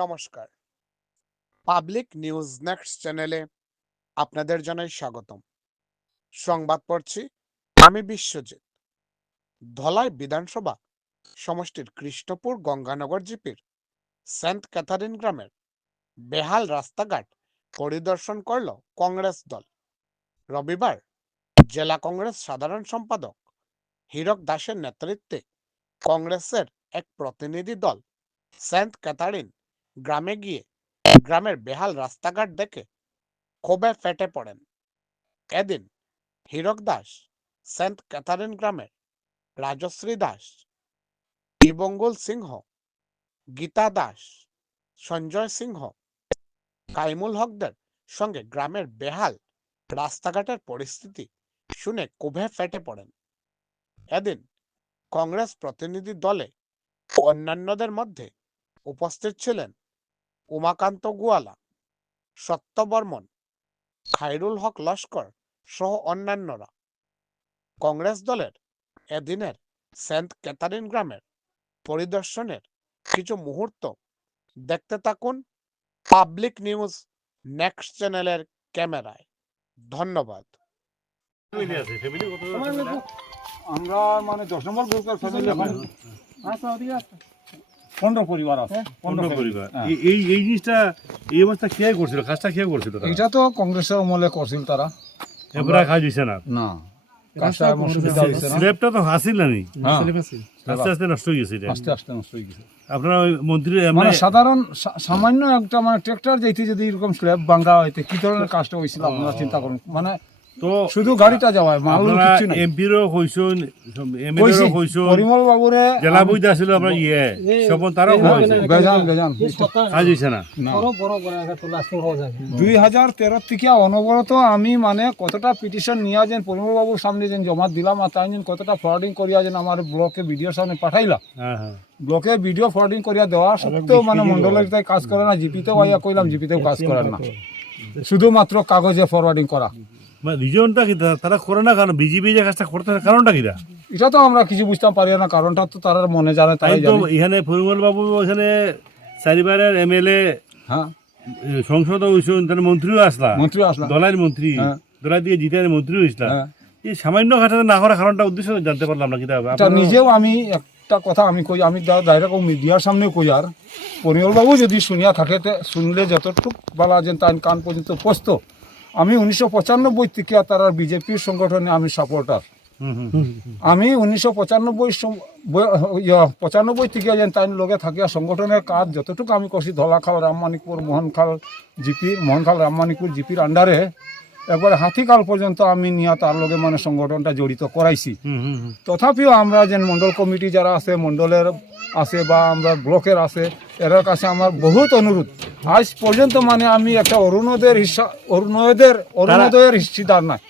নমস্কার। Public news next চ্যানেলে আপনাদের জানাই স্বাগতম। সংবাদ পড়ছি আমি বিশ্বজিৎ। ধলাই বিধানসভা সমষ্টির কৃষ্ণপুর গঙ্গানগর জিপির সেন্ট ক্যাথারিন গ্রামের বেহাল রাস্তাঘাট পরিদর্শন করল কংগ্রেস দল। রবিবার জেলা কংগ্রেস সাধারণ সম্পাদক হীরক দাসের নেতৃত্বে কংগ্রেসের এক প্রতিনিধি দল সেন্ট ক্যাথারিন গ্রামে গিয়ে গ্রামের বেহাল রাস্তাঘাট দেখে ক্ষোভে ফেটে পড়েন। এদিন হীরক দাস সেন্ট ক্যাথারিন গ্রামের রাজশ্রী দাস, ইবঙ্গুল সিংহ, গীতা দাস, সঞ্জয় সিংহ, কাইমুল হকদের সঙ্গে গ্রামের বেহাল রাস্তাঘাটের পরিস্থিতি শুনে ক্ষোভে ফেটে পড়েন। এদিন কংগ্রেস প্রতিনিধি দলে অন্যান্যদের মধ্যে উপস্থিত ছিলেন উমাকান্ত গুয়ালা, সত্য বর্মন, খায়রুল হক লস্কর সহ অন্যান্যরা। কংগ্রেস দলের এদিনের সেন্ট ক্যাথারিন গ্রামের পরিদর্শনের কিছু মুহূর্ত দেখতে থাকুন পাবলিক নিউজ নেক্সট চ্যানেলের ক্যামেরায়। ধন্যবাদ। আমরা মানে 10 নম্বর গ্রুপের ফ্যামিলি এখন 15 পরিবার আছে। 15 পরিবার। এই জিনিসটা এই অবস্থা কে করছিল, কাজটা কে করছিল? এটা তো কংগ্রেসের আমলে করছিল তারা। এবারে কাজ হইছে না। না কাজটা এমন সুবিধা হইছে না। স্ল্যাবটা তো হাসিল না নি। আস্তে আস্তে নষ্ট হয়ে গেছে এটা। আস্তে নষ্ট হয়ে গেছে। আপনারা ওই মন্ত্রী মানে সাধারণ সামান্য একটা মানে ট্রাক্টর যেতে যদি এরকম স্ল্যাব ভাঙা হইতে কি ধরনের কাজটা হইছিল আপনারা চিন্তা করুন। মানে তো শুধু গাড়িটা যাওয়ায় মাল কিছু নাই। এমপিরও কইছুন, এমএলএরও কইছুন, পরিমল বাবুরে জেলা বইতে আসিল আমরা সবন তারাও কইছে বেজান কাজ হইছে না। 2013 থেকে অনবরত আমি মানে কতটা পিটিশন নিয়ে যেন পরিমল বাবুর সামনে যেন জমা দিলাম আর তাই যেন কতটা ফরওয়ার্ডিং করিয়া যেন আমার ব্লকে ভিডিওর সামনে পাঠাইলা। ব্লকে ভিডিও ফরওয়ার্ডিং করিয়া দেওয়া সত্ত্বেও মানে মন্ডলের কাজ করে না, জিপিতেও আইয়া কইলাম জিপিতেও কাজ করেন না, শুধুমাত্র কাগজে ফরওয়ার্ডিং করা। রিজনটা কি তারা করে না? কারণ বিজেপি যে কাজটা করতে কারণটা কি? এটা তো আমরা কিছু বুঝতে পারি না, কারণটা তো তারা মনে জানে তাই তো এখানে পরিমল বাবু এখানে চারিবারের এমএলএ, হ্যাঁ সংসদ হইছুন, তার মন্ত্রীও আসলা, দলার মন্ত্রী, দলা দিয়ে জিতার মন্ত্রী হইছলা। এই সামান্য ঘটনা না করার কারণটা উদ্দেশ্য জানতে পারলাম না। কিতা নিজেও আমি একটা কথা আমি কই, আমি ডাইরেক্ট মিডিয়ার সামনে কই, আর পরিমল বাবু যদি শুনিয়া থাকে শুনলে যতটুকু বলা যেন তার কান পর্যন্ত পৌঁছত। আমি 1995 থেকে তারা বিজেপির সংগঠনে আমি সাপোর্টার। আমি 1995 থেকে যেন তাই লগে থাকিয়া সংগঠনের কাজ যতটুকু আমি করছি ধলাখাল, রামমানিকপুর, মোহনখাল জিপির, মোহনখাল রামমানিকপুর জিপির আন্ডারে একবারে হাতিকাল পর্যন্ত আমি নিয়ে তার লগে মানে সংগঠনটা জড়িত করাইছি। তথাপিও আমরা যেন মন্ডল কমিটি যারা আছে, মন্ডলের আছে বা আমরা ব্লকের আছে, এর কাছে আমার বহুত অনুরোধ। আজ পর্যন্ত মানে আমি একটা অরুণোদয়ের হিস্সিদার নাই,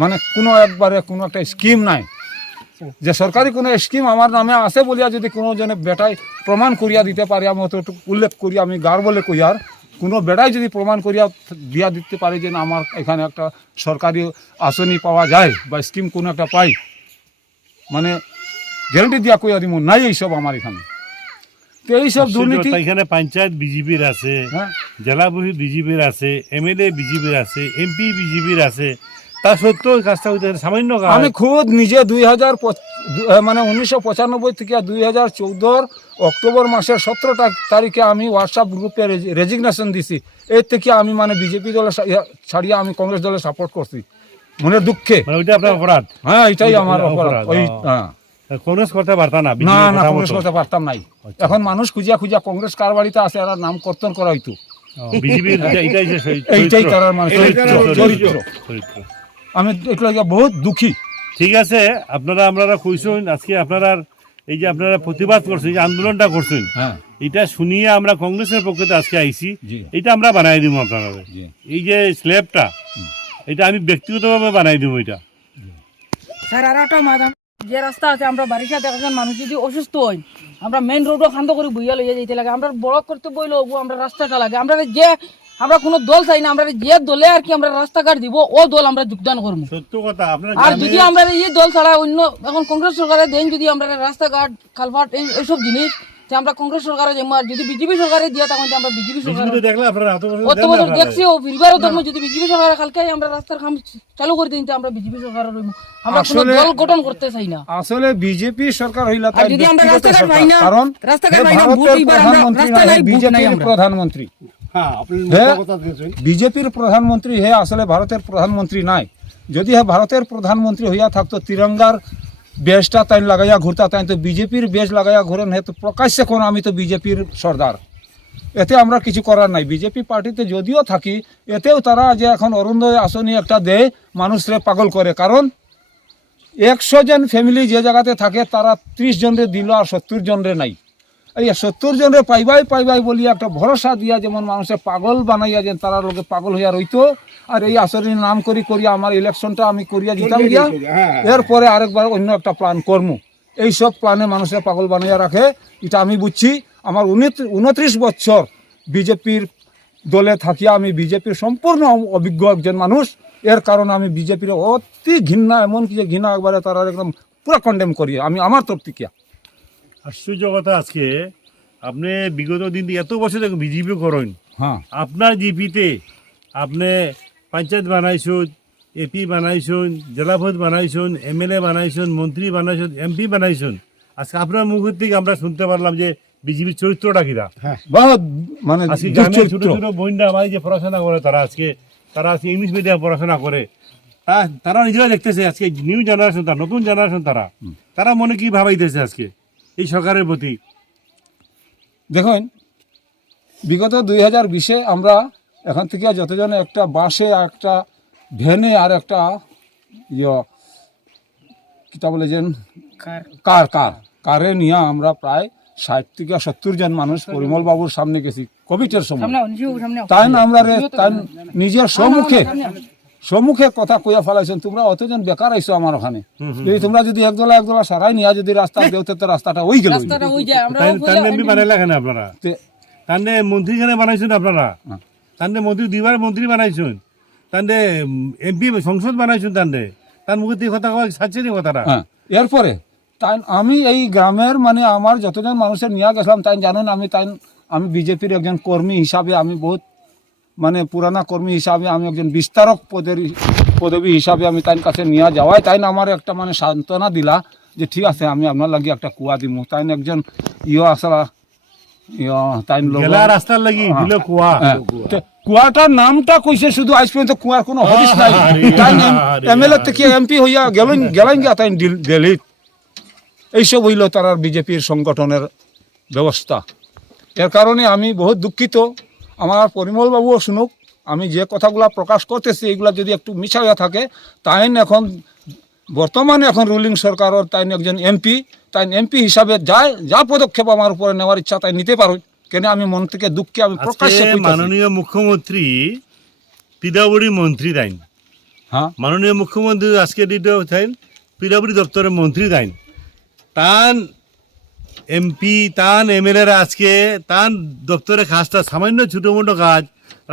মানে কোনো একবারে কোনো একটা স্কিম নাই যে সরকারি কোনো স্কিম আমার নামে আছে বলিয়া যদি কোনো জনে বেটাই প্রমাণ করিয়া দিতে পারে, আমি অতটুকু উল্লেখ করি, আমি গার বলে কই, আর কোনো বেটাই যদি প্রমাণ করিয়া দিয়া দিতে পারে যে আমার এখানে একটা সরকারি আসনি পাওয়া যায় বা স্কিম কোনো একটা পাই, মানে গ্যারান্টি দিয়া কইয়া দিব নাই এইসব আমার এখানে। তো এইসব দুর্নীতি এখানে পঞ্চায়েত বিজেপির আছে, জেলা পরিষদ বিজেপির আছে, এমএলএ বিজেপির আছে, এমপি বিজেপির আছে, তা সত্ত্বেও কাজটা হইতে সামান্য। আমি খুদ নিজে 1995 থেকে 2014 অক্টোবর মাসের 17 তারিখে আমি হোয়াটসঅ্যাপ গ্রুপে রেজিগনেশন দিছি। এর থেকে আমি মানে বিজেপি দলে ছাড়িয়ে আমি কংগ্রেস দলে সাপোর্ট করছি মনের দুঃখে। ওইটা আপনার অপরাধ? হ্যাঁ, এটাই আমার অপরাধ। কংগ্রেস করতে পারতাম না? না, কংগ্রেস করতে পারতাম নাই। এখন মানুষ খুঁজিয়া খুঁজিয়া কংগ্রেস কার বাড়িতে আছে, আর নাম কর্তন করা হইতো। এইটাই তার মানে চরিত্র। আমি এগুলো বহুত দুঃখী। ঠিক আছে, আপনারা কইছেন আজকে আপনারা এই যে আপনারা প্রতিবাদ করছেন, যে আন্দোলনটা করছেন, এটা শুনিয়ে আমরা কংগ্রেসের পক্ষে আজকে আইছি। এটা আমরা বানাই দিব আপনারা। এই যে স্ল্যাবটা, এটা আমি ব্যক্তিগতভাবে বানাই দিব। এটা স্যার আর একটা মাদাম যে রাস্তা আছে, আমরা বাড়ির সাথে একজন মানুষ যদি অসুস্থ হয়, আমরা মেইন রোডও খান্দ করে বইয়া লইয়া যেতে লাগে। আমরা ব্লক করতে বইলে আমরা রাস্তাটা লাগে। আমরা কোনো দল চাই না, আমরা যে দলে আর কি আমরা রাস্তাঘাট দিব ও দল আমরা যোগদান করবো। সত্য কথা। আর যদি আমরা এই দল ছাড়া অন্য এখন কংগ্রেস সরকারের দেন যদি আমরা রাস্তাঘাট, কালভার্ট এইসব জিনিস যে আমরা কংগ্রেস সরকারে যাবো, আর যদি বিজেপি সরকারে দিয়া তখন যে আমরা বিজেপি সরকার বিজেপি তো দেখলে আপনারা এত বছর অত দেন না বছর আপনারা। দেখছি ও ফিরবারও ধর্ম যদি বিজেপি সরকার কালকে আমরা রাস্তার কাম চালু করে দিন আমরা বিজেপি সরকারের রইব, আমরা কোনো আসলে- দল গঠন করতে চাই না। আসলে বিজেপি সরকার হইলা আর যদি আমরা রাস্তাঘাট পাই না, কারণ রাস্তাঘাট হে পাই না, ভোট ভারতের এইবার আমরা প্রধানমন্ত্রী রাস্তা না, নাই, ভোট নাই বিজেপির আমরা। প্রধানমন্ত্রী। হ্যাঁ আপনি হে কথা দিয়েছেন। বিজেপির প্রধানমন্ত্রী হে আসলে ভারতের প্রধানমন্ত্রী নাই। যদি হে ভারতের প্রধানমন্ত্রী হইয়া থাকতো তিরঙ্গার বেশটা তাই লাগাইয়া ঘুরতা, তাই তো বিজেপির বেশ লাগাইয়া ঘুরেন, হে তো প্রকাশ্যে কোন আমি তো বিজেপির সর্দার। এতে আমরা কিছু করার নাই। বিজেপি পার্টিতে যদিও থাকি, এতেও তারা যে এখন অরুণোদয় আসনি একটা দেয়, মানুষরে পাগল করে। কারণ 100 জন ফ্যামিলি যে জায়গাতে থাকে তারা 30 জনরে দিল আর 70 জনরে নাই। এই 70 জনরে পাইবাই বলিয়া একটা ভরসা দিয়া যেমন মানুষের পাগল বানাইয়া যেন তারা লোকে পাগল হইয়া রইতো, আর এই আসরের নাম করিয়া আমার ইলেকশনটা আমি করিয়া দিতাম গিয়া, এরপরে আরেকবার অন্য একটা প্ল্যান করমু। এইসব প্ল্যানে মানুষের পাগল বানাইয়া রাখে, এটা আমি বুঝছি। আমার 29 বছর বিজেপির দলে থাকিয়া আমি বিজেপির সম্পূর্ণ অভিজ্ঞ একজন মানুষ। এর কারণে আমি বিজেপির অতি ঘৃণা, এমনকি যে ঘৃণা একবারে তারা একদম পুরো কন্ডেম করি আমি আমার তরফ থেকে। আশ্চর্য কথা, আজকে আপনি বিগত দিন দিয়ে এত বছর দেখো বিজেপি করেন, হ্যাঁ, আপনার জিপিতে আপনি পঞ্চায়েত বানাইছুন, এপি বানাইছুন, জেলাপদ বানাইছুন, এমএলএ বানাইছুন, মন্ত্রী বানাইছুন, এমপি বানাইছুন। আজকে আপনার মুখের থেকে আমরা শুনতে পারলাম যে বিজেপির চরিত্রটা কিরা। বহুত মানে আজকে গ্রামের ছোট দুশ্চরিত্র। ছোট বোনরা আমার যে পড়াশোনা করে, তারা আজকে ইংলিশ মিডিয়ামে পড়াশোনা করে, তারা নিজেরা দেখতেছে আজকে নিউ জেনারেশন, তারা নতুন জেনারেশন, তারা মনে কি ভাবাইতেছে আজকে এই সরকারের প্রতি। দেখুন, বিগত 2020-এ আমরা এখান থেকে যতজন একটা বাসে, একটা ভ্যানে আর একটা কিতা বলে যে কারে নিয়ে আমরা প্রায় 60 থেকে 70 জন মানুষ পরিমল বাবুর সামনে গেছি কোভিডের সময়। তাই না আমরা তাই নিজের সম্মুখে কথা কইয়া ফেলাইছেন, তোমরা অতজন বেকার আইছো আমার ওখানে, যদি তোমরা যদি একদলা সারাই নিয়া যদি রাস্তা দেওতে তো রাস্তাটা ওই গেল। রাস্তাটা ওই যায়, আমরা এমপি বানাইলে কেন আপনারা? তাহলে মন্ত্রী কেন বানাইছেন আপনারা? তাহলে মন্ত্রী 2বার মন্ত্রী বানাইছেন, তাহলে এমপি সংসদ বানাইছেন, তার মুখে দিয়ে কথা কয় ছাড়ছে নি কথাটা। এরপরে তাই আমি এই গ্রামের মানে আমার যতজন মানুষের নিয়ে গেছিলাম, তাই জানেন আমি বিজেপির একজন কর্মী হিসাবে, আমি বহুত মানে পুরানা কর্মী হিসাবে, আমি একজন বিস্তারক পদবী হিসাবে আমি তাই কাছে নিয়ে যাওয়াই, তাই আমার একটা মানে সান্ত্বনা দিলা যে ঠিক আছে আমি আপনার লাগে একটা কুয়া দিব। তাই একজন আসলা তাই রাস্তার লাগি দিল কুয়া। কুয়াটার নামটা কইছে শুধু, আজ পর্যন্ত কুয়ার কোনো হদিস নাই। এমএলএ থেকে এমপি হইয়া গেলেন গিয়া তাই দিল্লি। এইসব হইল তার বিজেপির সংগঠনের ব্যবস্থা। এর কারণে আমি বহুত দুঃখিত। আমার পরিমল বাবুও শুনুক, আমি যে কথাগুলা প্রকাশ করতেছি এইগুলা যদি একটু মিছা হয়ে থাকে, তাই এখন বর্তমানে এখন রুলিং সরকারের তাই একজন এমপি, তাই এমপি হিসাবে যা পদক্ষেপ আমার উপরে নেওয়ার ইচ্ছা তাই নিতে পারো। কেন আমি মন থেকে দুঃখে আমি প্রকাশ্যে মাননীয় মুখ্যমন্ত্রী পিডাব্লিউডি মন্ত্রী দাইন, হ্যাঁ, মাননীয় মুখ্যমন্ত্রী আজকে পিডাব্লিউডি দপ্তরের মন্ত্রী দাইন, তান এমপি তান এমএলএরা আজকে তান দপ্তরে কাজটা সামান্য ছোটো মোটো কাজ,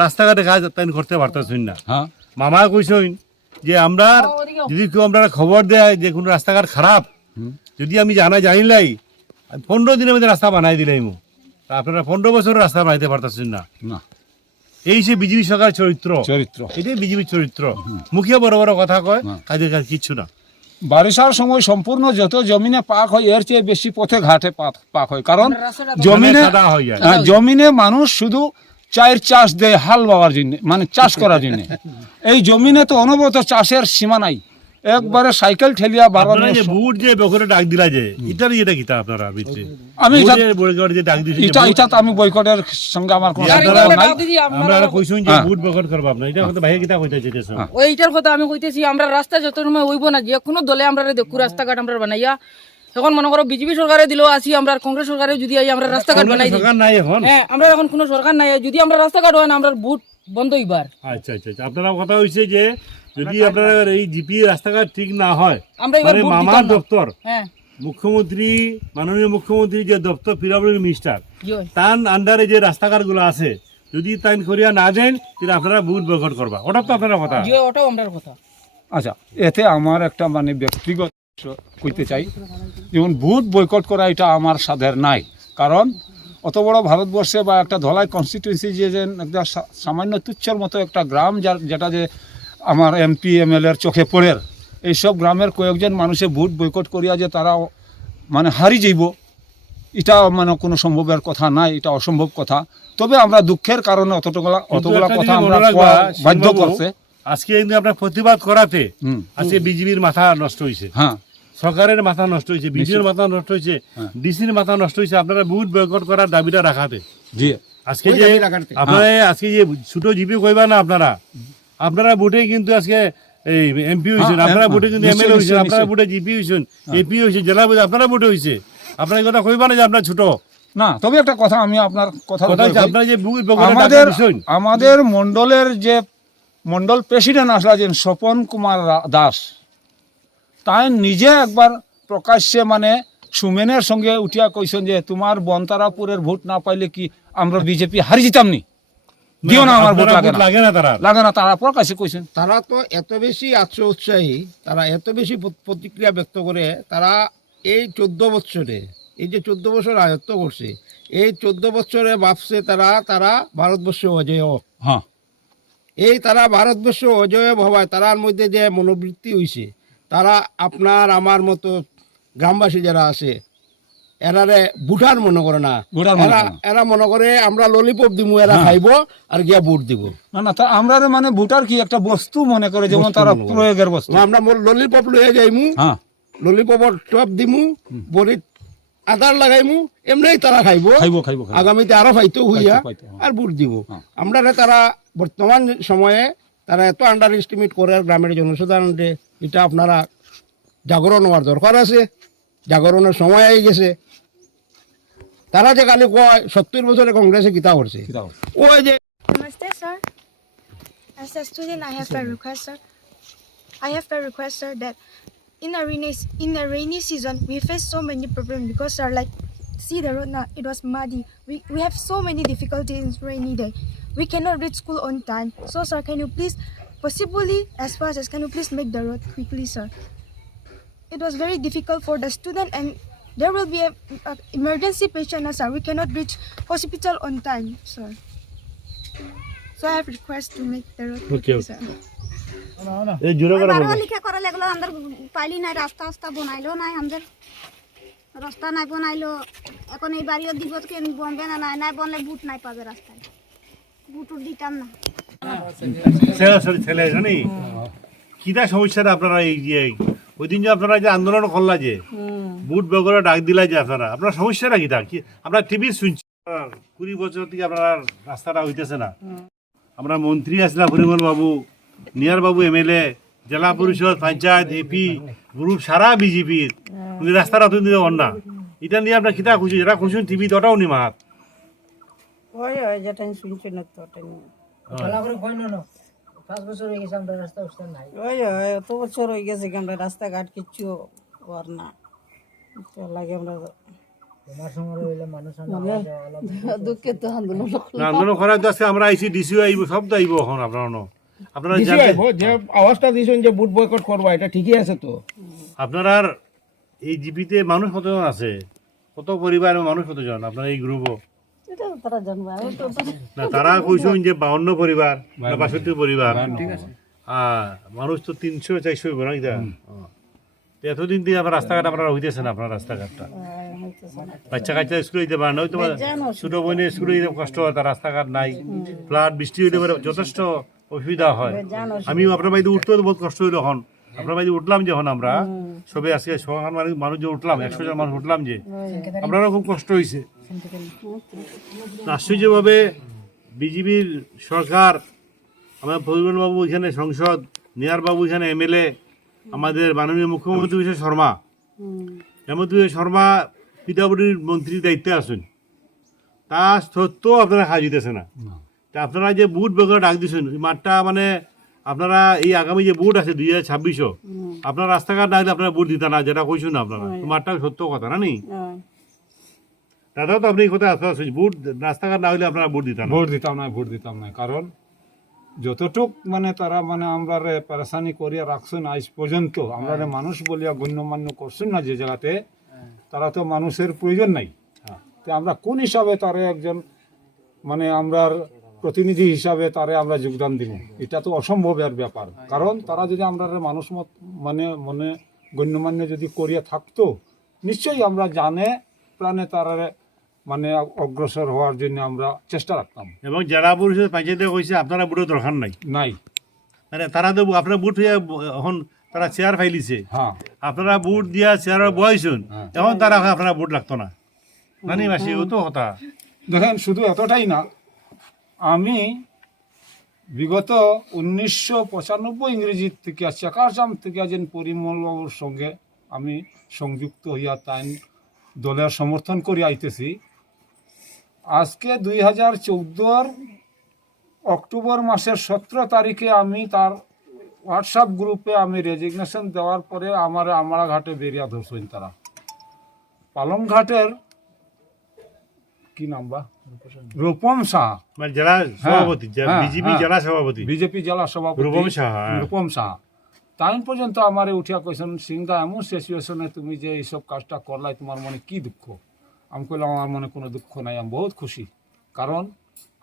রাস্তাঘাটে কাজ তাই করতে পারতেছেন না। হ্যাঁ, মামা কইসইন যে আমরা যদি কেউ আমরা খবর দেয় যে কোনো রাস্তাঘাট খারাপ, যদি আমি জানিলাই 15 দিনের মধ্যে রাস্তা বানাই দিলাম, আপনারা 15 বছর রাস্তা বানাইতে পারতেছেন না। না, এই সে বিজেপি সরকারের চরিত্র, এটাই বিজেপির চরিত্র। মুখে বড় বড় কথা কয়, কাজের কাজ কিচ্ছু না। বারিশার সময় সম্পূর্ণ যত জমিনে পাক হয় এর চেয়ে বেশি পথে ঘাটে পাক হয়। কারণ জমিনে মানুষ শুধু চাষ দেয় হাল বাওয়ার জন্য, মানে চাষ করার জন্য। এই জমিনে তো অনবরত চাষের সীমা নাই, একবারে সাইকেল ঠেলিয়া আপনারা যে বুট যে বকরে ডাক দিলা যে এটার এটা কিতা আপনারা বিচ্ছে আমি বকরে যে ডাক দিছি এটা তো আমি বয়কটের সঙ্গে আমার কোনো আপনারা নাই। আমরা কইছুন যে বুট বকট করব আপনারা, এটা কথা ভাই কিতা কইতা চাইতেছ? ওইটার কথা আমি কইতেছি, আমরা রাস্তা যত সময় হইব না, যে কোনো দলে আমরা দেখু রাস্তাঘাট আমরা বানাইয়া, এখন মনে করো বিজেপি সরকারে দিলেও আসি, আমরা কংগ্রেস সরকারে যদি আই আমরা রাস্তাঘাট বানাই দিই, সরকার নাই এখন। হ্যাঁ, আমরা এখন কোনো সরকার নাই, যদি আমরা রাস্তাঘাট হয় না আমরা বুট বন্ধ হইবার। আচ্ছা আচ্ছা আচ্ছা, আপনারা কথা হইছে যে যদি আপনার এই জিপি রাস্তাঘাট ঠিক না হয়, আমরা এবার ভোট মামার দিতাম না। দপ্তর হ্যাঁ, মুখ্যমন্ত্রী মাননীয় মুখ্যমন্ত্রী যে দপ্তর পিডাব্লিউডি মিনিস্টার তার আন্ডারে যে রাস্তাঘাটগুলো আছে, যদি তাই করিয়া না দেন তাহলে আপনারা বুট বয়কট করবা, ওটা তো আপনারা কথা। ওটাও আমরার কথা। আচ্ছা, এতে আমার একটা মানে ব্যক্তিগত কইতে চাই, যেমন বুট বয়কট করা এটা আমার সাধের নাই। কারণ অত বড় ভারতবর্ষে বা একটা ধলাই কনস্টিটিউয়েন্সি যে একটা সামান্য তুচ্ছর মতো একটা গ্রাম যেটা যে আমার এমপি এমএলএর চোখে পড়ে, এইসব গ্রামের কয়েকজন মানুষে ভোট বয়কট করিয়া যে তারা মানে হারি যাইব, এটা মানে কোনো সম্ভবের কথা নাই, এটা অসম্ভব কথা। তবে আমরা দুঃখের কারণে অতগুলা কথা আমরা বাধ্য করছে। আজকে কিন্তু আপনার প্রতিবাদ করাতে আজকে বিজেপির মাথা নষ্ট হয়েছে, হ্যাঁ, সরকারের মাথা নষ্ট হয়েছে, বিজেপির মাথা নষ্ট হয়েছে, ডিসির মাথা নষ্ট হয়েছে, আপনারা ভোট বয়কট করার দাবিটা রাখাতে। জি, আজকে যে আপনারা আজকে যে ছোট জিপি কইবা না, আপনারা ভোটে কিন্তু আজকে এই এমপি হয়েছেন, আপনারা ভোটে কিন্তু এমএলএ হয়েছেন, আপনারা ভোটে জিপি হয়েছেন, এপি হয়েছে, জেলা আপনারা ভোটে হয়েছে। আপনার কথা কইবা না যে আপনার ছোট না। তবে একটা কথা আমি আপনার কথা আপনারা যে আমাদের মন্ডলের যে মন্ডল প্রেসিডেন্ট আসলেন স্বপন কুমার দাস, তাই নিজে একবার প্রকাশ্যে মানে সুমেনের সঙ্গে উঠিয়া কইছেন যে তোমার বনতারাপুরের ভোট না পাইলে কি আমরা বিজেপি হারি যেতাম নি, দিও না আমার ভোট লাগে না, তারা প্রকাশ্যে কইছেন। তারা তো এত বেশি উৎসাহী, তারা এত বেশি প্রতিক্রিয়া ব্যক্ত করে, তারা এই 14 বছরে, এই যে 14 বছর রাজত্ব করছে, এই 14 বছরে ভাবছে তারা ভারতবর্ষ অজেয়। হ্যাঁ, এই তারা ভারতবর্ষ অজয় হওয়ায় তারার মধ্যে যে মনোবৃত্তি হইছে, তারা আপনার আমার মতো গ্রামবাসী যারা আছে এরারে ভোটার মনে করে না, এরা মনে করে আমরা ললিপপ দিব, এরা খাইব আর গিয়া ভোট দিব। না তা আমরা মানে ভোটার কি একটা বস্তু মনে করে, যেমন তারা প্রয়োগের বস্তু। আমরা ললিপপ লইয়া যাইমু, ললিপপর টপ দিমু, বড়ি আদার লাগাইমু, এমনি তারা খাইব, আগামীতে আরো ফাইতো হইয়া আর ভোট দিব। আমরা তারা বর্তমান সময়ে তারা এত আন্ডার এস্টিমেট করে গ্রামের জনসাধারণকে, এটা আপনারা জাগরণ হওয়ার দরকার আছে, জাগরণের সময় হয়ে গেছে। তারা যে কালি কয় 70 বছরে কংগ্রেসে কিতা করছে, ওই যে Namaste, sir. As a student, I have a request, sir. Sir, that in a rainy season, we face so many problems because, sir, like, see the road now, it was muddy. We have so many difficulties in rainy day. We cannot reach school on time. So, sir, can you please, possibly as fast as, can you please make the road quickly, sir? It was very difficult for the student, and there will be a emergency patient, sir. We cannot reach hospital on time, sir. So I have request to make the road quickly, sir. লিখা করা লাগলো, আমাদের পাইলি নাই, রাস্তা বানাইলো নাই, আমাদের রাস্তা নাই বানাইলো। এখন এই বাড়িও দিব বনবে না, নাই বনলে বুট নাই পাবে রাস্তায়, বুটুর দিতাম না। ছেলে জানি কিটা সমস্যাটা আপনারা এই যে ওই দিন যে আপনারা যে আন্দোলন করলা, যে বুট বগরে ডাক দিলা, যে আপনারা সমস্যাটা কিটা কি আমরা টিভি শুনছি 20 বছর থেকে আপনারা রাস্তাটা হইতেছে না। আমরা মন্ত্রী আসলাম পরিমল বাবু, নিয়ার বাবু এমএলএ, জেলা পরিষদ, পঞ্চায়েত, এপি গ্রুপ সারা বিজেপির রাস্তাটা তুমি অন্যা, এটা নিয়ে আপনার কিতা খুঁজছি, যেটা খুঁজছেন টিভি ওটাও নি মাত যেটা শুনছি না তো এত বছর হয়ে গেছে আমরা রাস্তাঘাট কিচ্ছু আর না লাগে। আমরা আন্দোলন করার তো আমরা আইসি, ডিসিও আইব, সব তো আইব। এখন আপনারা যে আওয়াজটা দিয়েছেন যে ভোট বয়কট করবা, এটা ঠিকই আছে তো। আপনার এই জিপিতে মানুষ কতজন আছে, কত পরিবার মানুষ কতজন আপনার এই গ্রুপও? না, তারা কইছেন যে 52 পরিবার, 62 পরিবার, মানুষ তো 300-400 হইব না। এতদিন দিয়ে আপনার রাস্তাঘাট আপনারা হইতেছে না, আপনার রাস্তাঘাটটা বাচ্চা কাচ্চা স্কুলে যেতে পারে না, হয়তো ছোট বোনের স্কুলে যেতে কষ্ট হয়, তার রাস্তাঘাট নাই, ফ্লাড বৃষ্টি হইলে যথেষ্ট অসুবিধা হয়। আমিও আপনার বাড়িতে উঠতেও বহুত কষ্ট হইল। এখন আপনার বাড়িতে উঠলাম, যখন আমরা সবে আজকে মানুষ যে উঠলাম, 100 জন মানুষ উঠলাম, যে আপনারও খুব কষ্ট হয়েছে। আশ্চর্যভাবে বিজেপির সরকার, আমার ফজলুল বাবু এখানে সংসদ, নিয়ার বাবু এখানে এমএলএ, আমাদের মাননীয় মুখ্যমন্ত্রী হয়েছে শর্মা, হেমন্ত শর্মা পিতাবুড়ির মন্ত্রীর দায়িত্বে আছেন, তা সত্ত্বেও আপনারা কাজ দিতেছে না। তা আপনারা যে বুট বেগরে ডাক দিচ্ছেন, মাঠটা মানে আপনারা এই আগামী যে বুট আছে 2026, আপনার রাস্তাঘাট না হলে আপনারা বুট দিতে না, যেটা কইছেন না আপনারা, মাঠটা সত্য কথা না নি দাদাও তো আপনি কোথায় আসতে বুট রাস্তাঘাট না হলে আপনারা ভোট দিতাম না, কারণ যতটুক মানে তারা মানে আমরা পেরেশানি করিয়া রাখছেন আজ পর্যন্ত, আমরা মানুষ বলিয়া গণ্যমান্য করছেন না যে জায়গাতে, তারা তো মানুষের প্রয়োজন নাই। তো আমরা কোন হিসাবে তারে একজন মানে আমরার প্রতিনিধি হিসাবে তারে আমরা যোগদান দিব, এটা তো অসম্ভবের ব্যাপার। কারণ তারা যদি আমরা মানুষ মত মানে মনে গণ্যমান্য যদি করিয়া থাকতো, নিশ্চয়ই আমরা জানে প্রাণে তারা মানে অগ্রসর হওয়ার জন্য আমরা চেষ্টা রাখতাম। এবং জেলা পরিষদ পঞ্চায়েতে কইছে আপনারা বুটের দরকার নাই, নাই মানে তারা তো আপনার বুট হইয়া এখন তারা চেয়ার ফাইলিছে, হ্যাঁ আপনারা বুট দিয়া চেয়ারের বয়সুন, এখন তারা আপনারা বুট লাগতো না, জানি মাসি ও তো হতা। দেখেন শুধু এতটাই না, আমি বিগত 1995 ইংরেজি থেকে চেকারজাম থেকে যেন পরিমল বাবুর সঙ্গে আমি সংযুক্ত হইয়া তাই দলের সমর্থন করে আইতেছি। আজকে 2014 অক্টোবর মাসের 17 তারিখে আমি তার হোয়াটসঅ্যাপ গ্রুপে আমি রেজিগনেশন দেওয়ার পরে আমার আমরাঘাটে বেরিয়া ধরছেন তারা। পালংঘাটের কি নাম বা রূপম সাহা, মানে জেলা সভাপতি, হ্যাঁ, বিজেপি হ্যাঁ। জেলা সভাপতি বিজেপি জেলা সভাপতি রূপম সাহা, হ্যাঁ। রূপম সাহা টাইম পর্যন্ত আমারে উঠিয়া কইছেন, সিংদা এমন সিচুয়েশনে তুমি যে এইসব কাজটা করলাই, তোমার মনে কি দুঃখ? আমি কইলাম আমার মনে কোনো দুঃখ নাই, আমি বহুত খুশি। কারণ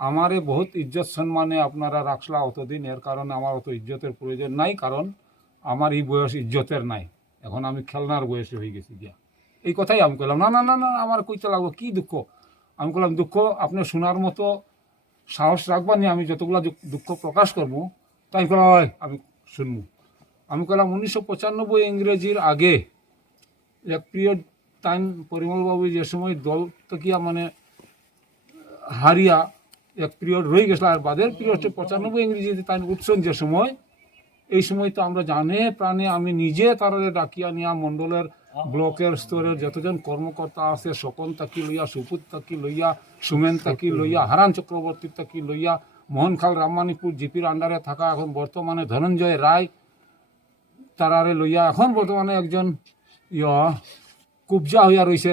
আমারে বহুত ইজ্জত সম্মানে আপনারা রাখলা অতদিন, এর কারণে আমার অত ইজ্জতের প্রয়োজন নাই। কারণ আমার এই বয়স ইজ্জতের নাই, এখন আমি খেলনার বয়সে হয়ে গেছি গিয়া। এই কথাই আমি কইলাম, না না না না আমার কইতে লাগবো কি দুঃখ? আমি কইলাম দুঃখ আপনি শোনার মতো সাহস রাখবা নি, আমি যতগুলো দুঃখ প্রকাশ করবো তাই কইলাম হয় আমি শুনবো। আমি কইলাম 1995 ইংরেজির আগে এক পিরিয়ড টাইম পরিমলবাবু যে সময় দল তকিয়া মানে হারিয়া এক পিরিয়ড রয়ে গেছিল, আর বাদের পিরিয়ড 95 ইংরেজিতে তাই উৎসন যে সময়, এই সময় তো আমরা জানে প্রাণে আমি নিজে তারা ডাকিয়া নিয়া মণ্ডলের ব্লকের স্তরের যতজন কর্মকর্তা আছে, স্বপন তাকি লইয়া, সুপুত তাকি লইয়া, সুমেন তাকি লইয়া, হারান চক্রবর্তী তাকি লইয়া, মোহনখাল রামমানিপুর জিপির আন্ডারে থাকা এখন বর্তমানে ধনঞ্জয় রায় তারারে লইয়া, এখন বর্তমানে একজন কুবজা হইয়া রয়েছে,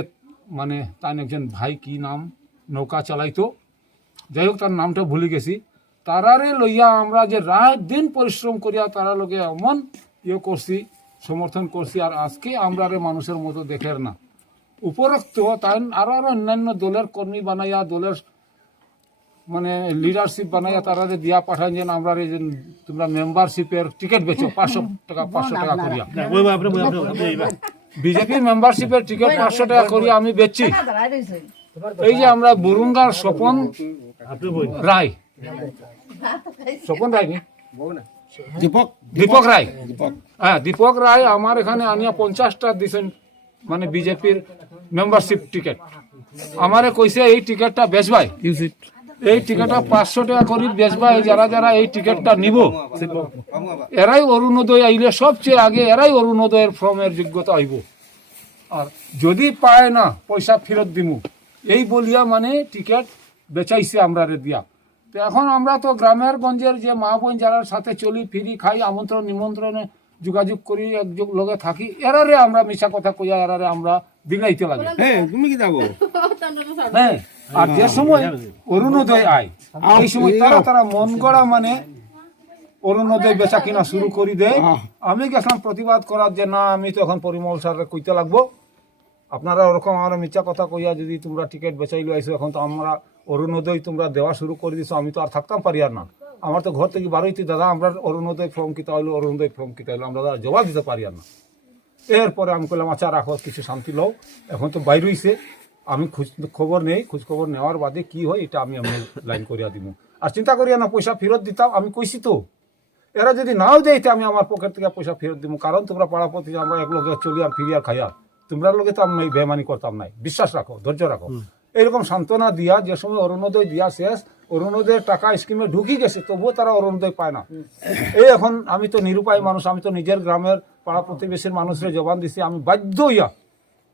মানে তার একজন ভাই কি নাম নৌকা চালাইতো, যাই হোক তার নামটা ভুলে গেছি, তারারে লইয়া আমরা যে রাত দিন পরিশ্রম করিয়া তারা লোকে এমন করছি, সমর্থন করছি। আর আজকে আমরা মানুষের মতো দেখের না, উপরোক্ত তাই আরো আরো অন্যান্য দলের কর্মী বানাইয়া, দলের মানে লিডারশিপ বানাইয়া তারা দিয়া পাঠান যেন আমরা তোমরা মেম্বারশিপের টিকিট বেচো 500 টাকা করিয়া। বিজেপি মেম্বারশিপের টিকিট 500 টাকা করিয়া আমি বেচছি। এই যে আমরা বুরুঙ্গার স্বপন রায়, স্বপন রায় নি দীপক রায়, হ্যাঁ দীপক রায় আমার এখানে আনিয়া 50টা দিছেন মানে বিজেপির মেম্বারশিপ টিকিট। আমারে কইছে এই টিকিটটা বেচবাই, এই টিকিটটা 500 টাকা করে বেচবাই, যারা যারা এই টিকিটটা নিব এরাই অরুণোদয় আইলে সবচেয়ে আগে এরাই অরুণোদয়ের ফর্মের যোগ্যতা আইব, আর যদি পায় না পয়সা ফেরত দিমু, এই বলিয়া মানে টিকিট বেচাইছে আমরা রে দিয়া। তো এখন আমরা তো গ্রামের গঞ্জের যে মা বোন যারা সাথে চলি ফিরি খাই, আমন্ত্রণ নিমন্ত্রণে যোগাযোগ করি, একযোগ লগে থাকি, এরারে আমরা মিশা কথা কইয়া এরারে আমরা দিলাইতে লাগে। হ্যাঁ তুমি কি যাবো? হ্যাঁ, আর যে সময় অরুণোদয় আয় এই সময় তারা মন গড়া মানে অরুণোদয় বেচা কিনা শুরু করি দেয়। আমি গেছিলাম প্রতিবাদ করার যে না আমি তো এখন পরিমল স্যারের কইতে লাগবো, আপনারা ওরকম আমার মিথ্যা কথা কইয়া যদি তোমরা টিকিট বেচাইলে আইসো, এখন তো আমরা অরুণোদয় তোমরা দেওয়া শুরু করে দিছো, আমি তো আর থাকতাম পারি আর না, আমার তো ঘর থেকে বারোইতে দাদা আমরা অরুণোদয় ফর্ম কিতা হইলো, অরুণোদয় ফর্ম কিতা হইলো, আমরা জবাব দিতে পারি আর না। এরপরে আমি কইলাম আচ্ছা রাখো কিছু শান্তি লও, এখন তো বাইর হইছে, আমি খবর নেই, খোঁজ খবর নেওয়ার বাদে কি হয় এটা আমি লাইন করিয়া দিব। আর চিন্তা করিয়া না পয়সা ফেরত দিতাম, আমি কইছি তো এরা যদি নাও দেয় আমি আমার পকেট থেকে পয়সা ফেরত দিব, কারণ তোমরা পাড়াপতি আমরা এক লোকে চলি আর ফিরিয়া খাইয়া, তোমরা লোকে তো আমি বেমানি করতাম নাই, বিশ্বাস রাখো, ধৈর্য রাখো। এইরকম সান্ত্বনা দিয়া যে সময় অরুণোদয় দিয়া শেষ, অরুণোদয়ের টাকা স্কিমে ঢুকি গেছে, তবুও তারা অরুণোদয় পায় না। এই এখন আমি তো নিরুপায় মানুষ, আমি তো নিজের গ্রামের পাড়া প্রতিবেশীর মানুষের জবান দিছি, আমি বাধ্য হইয়া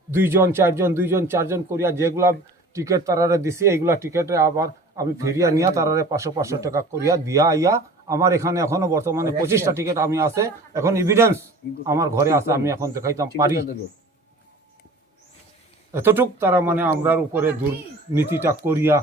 2জন 4জন করিয়া যেগুলা টিকিট তারারে দিছি এইগুলা টিকিটে আবার আমি ফিরিয়া নিয়া তারারে 500 টাকা করিয়া দিয়া আইয়া আমার এখানে এখনো বর্তমানে 25টা টিকিট আমি আছে, এখন এভিডেন্স আমার ঘরে আছে, আমি এখন দেখাইতাম পারি। এতটুক তারা মানে আমরার উপরে দুর্নীতিটা করিয়া